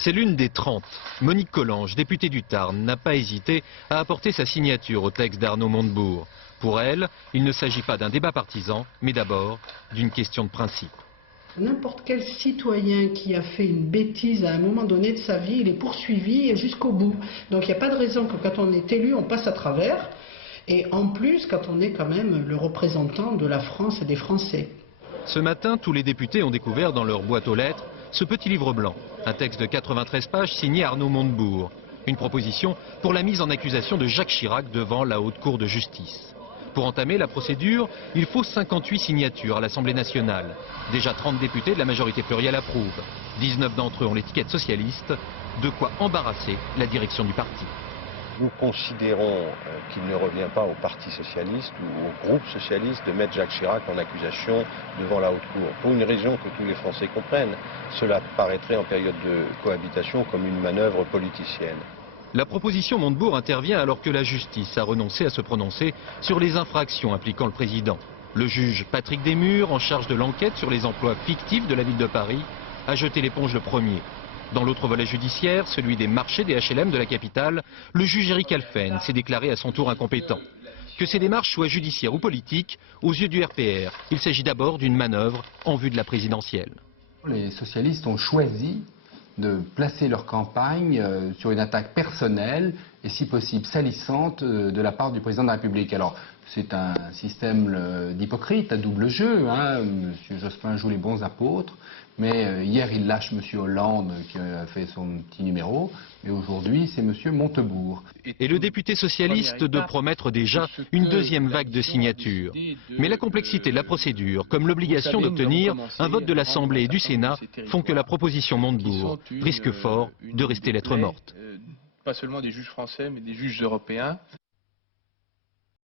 C'est l'une des 30. Monique Collange, députée du Tarn, n'a pas hésité à apporter sa signature au texte d'Arnaud Montebourg. Pour elle, il ne s'agit pas d'un débat partisan, mais d'abord d'une question de principe. N'importe quel citoyen qui a fait une bêtise à un moment donné de sa vie, il est poursuivi et jusqu'au bout. Donc il n'y a pas de raison que quand on est élu, on passe à travers. Et en plus, quand on est quand même le représentant de la France et des Français. Ce matin, tous les députés ont découvert dans leur boîte aux lettres ce petit livre blanc, un texte de 93 pages signé Arnaud Montebourg. Une proposition pour la mise en accusation de Jacques Chirac devant la Haute Cour de justice. Pour entamer la procédure, il faut 58 signatures à l'Assemblée nationale. Déjà 30 députés de la majorité plurielle approuvent. 19 d'entre eux ont l'étiquette socialiste, de quoi embarrasser la direction du parti. Nous considérons qu'il ne revient pas au Parti socialiste ou au groupe socialiste de mettre Jacques Chirac en accusation devant la Haute Cour. Pour une raison que tous les Français comprennent, cela paraîtrait en période de cohabitation comme une manœuvre politicienne. La proposition Montebourg intervient alors que la justice a renoncé à se prononcer sur les infractions impliquant le président. Le juge Patrick Desmures, en charge de l'enquête sur les emplois fictifs de la ville de Paris, a jeté l'éponge le premier. Dans l'autre volet judiciaire, celui des marchés des HLM de la capitale, le juge Éric Alphen s'est déclaré à son tour incompétent. Que ces démarches soient judiciaires ou politiques, aux yeux du RPR, il s'agit d'abord d'une manœuvre en vue de la présidentielle. Les socialistes ont choisi de placer leur campagne sur une attaque personnelle et si possible salissante de la part du président de la République. Alors c'est un système d'hypocrite, à double jeu. M. Jospin joue les bons apôtres, mais hier il lâche M. Hollande qui a fait son petit numéro, et aujourd'hui c'est M. Montebourg. Et le député socialiste de promettre déjà une deuxième vague de signatures. Mais la complexité de la procédure, comme l'obligation d'obtenir un vote de l'Assemblée et du Sénat, font que la proposition Montebourg risque fort de rester lettre morte. Pas seulement des juges français, mais des juges européens.